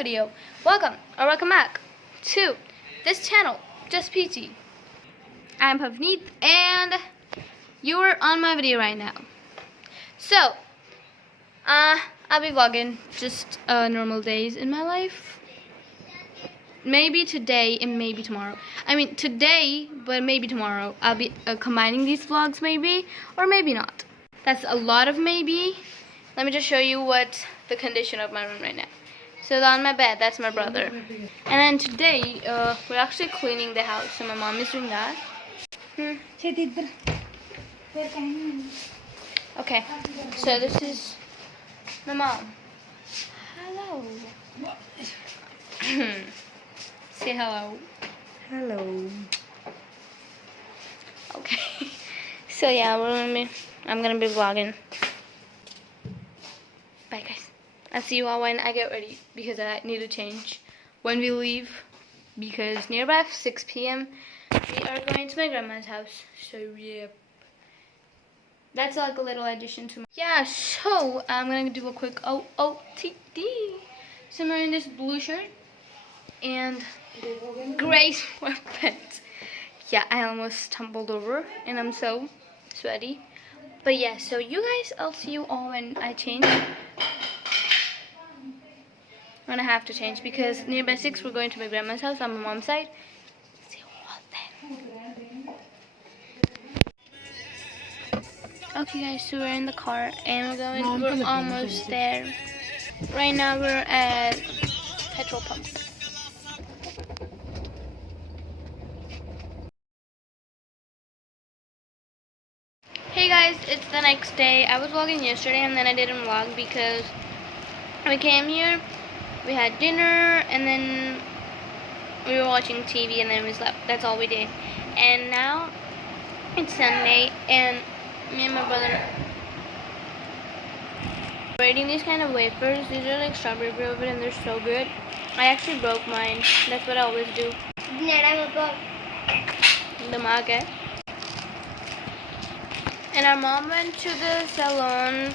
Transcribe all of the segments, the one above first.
video. Welcome back to this channel, Just Peachy. I'm Pavneet and you're on my video right now. So, I'll be vlogging just normal days in my life. Maybe today and maybe tomorrow. I mean today, but maybe tomorrow. I'll be combining these vlogs maybe, or maybe not. That's a lot of maybe. Let me just show you what the condition of my room right now. So on my bed, that's my brother. And then today, we're actually cleaning the house. So my mom is doing that. Okay, so this is my mom. Hello. Say hello. Hello. Okay. So yeah, I'm gonna be vlogging. Bye guys. I'll see you all when I get ready because I need to change when we leave, because nearby 6 p.m. we are going to my grandma's house. So yeah, that's like a little addition to my so I'm gonna do a quick OOTD. So I'm wearing this blue shirt and gray sweatpants. Yeah, I almost tumbled over and I'm so sweaty. But yeah, so you guys, I'll see you all when I change. I'm gonna have to change because nearby 6 we're going to my grandma's house on my mom's side. See you all then. Okay guys, so we're in the car and we're almost there. Right now we're at petrol pump. Hey guys, it's the next day. I was vlogging yesterday and then I didn't vlog because we came here, we had dinner, and then we were watching TV and then we slept. That's all we did. And now it's Sunday and me and my brother are eating these kind of wafers. These are like strawberry velvet and they're so good. I actually broke mine. That's what I always do. Damag hai. And our mom went to the salon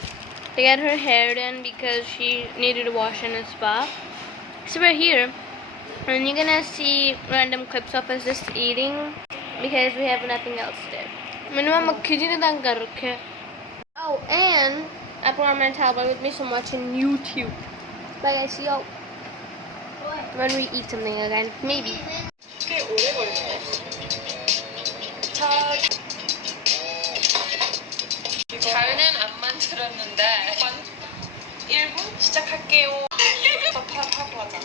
to get her hair done because she needed to wash in a spa. So we're here and you're gonna see random clips of us just eating because we have nothing else to do. Oh, and I brought my tablet with me, so I'm watching YouTube. Bye guys, see y'all when we eat something again. Maybe. 잘는 안 만들었는데 1분 시작할게요. 하고 하자.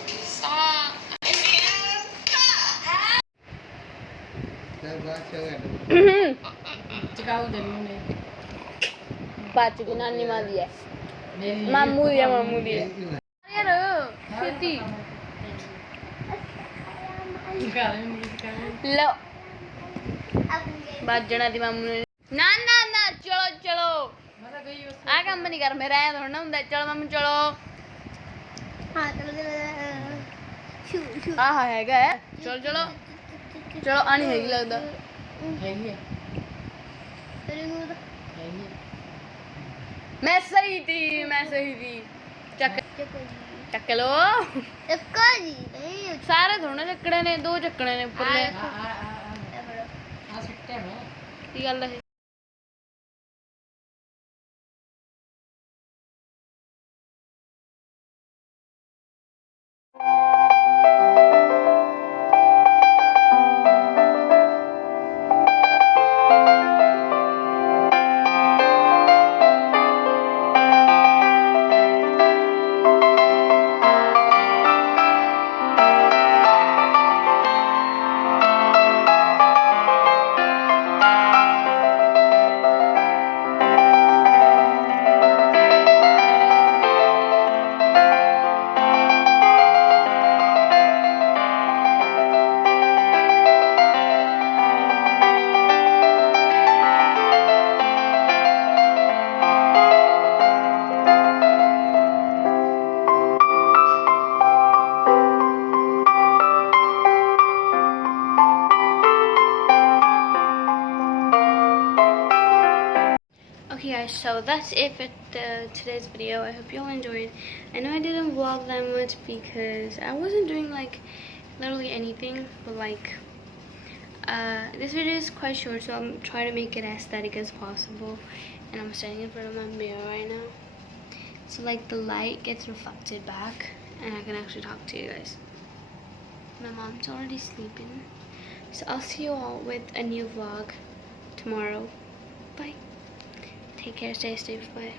Baci ko nani madi hai. Mamudi hai. Yaar, kheti. Lo. Bajna di mamu. Na, chalo. I come नहीं कर मेरा है थोड़ा ना चलो mummy चलो हाँ हैगा है चलो आनी हैगी लगता मैं सही थी चक लो सारे थोड़ा चक्कड़े ने 2 चक्कड़े ने ऊपर ले की गल है Okay guys, so that's it for today's video. I hope you all enjoyed. I know I didn't vlog that much because I wasn't doing like literally anything, but like this video is quite short, so I'm trying to make it as aesthetic as possible. And I'm standing in front of my mirror right now, so like the light gets reflected back and I can actually talk to you guys. My mom's already sleeping, so I'll see you all with a new vlog tomorrow. Bye. Take care, stay safe, bye.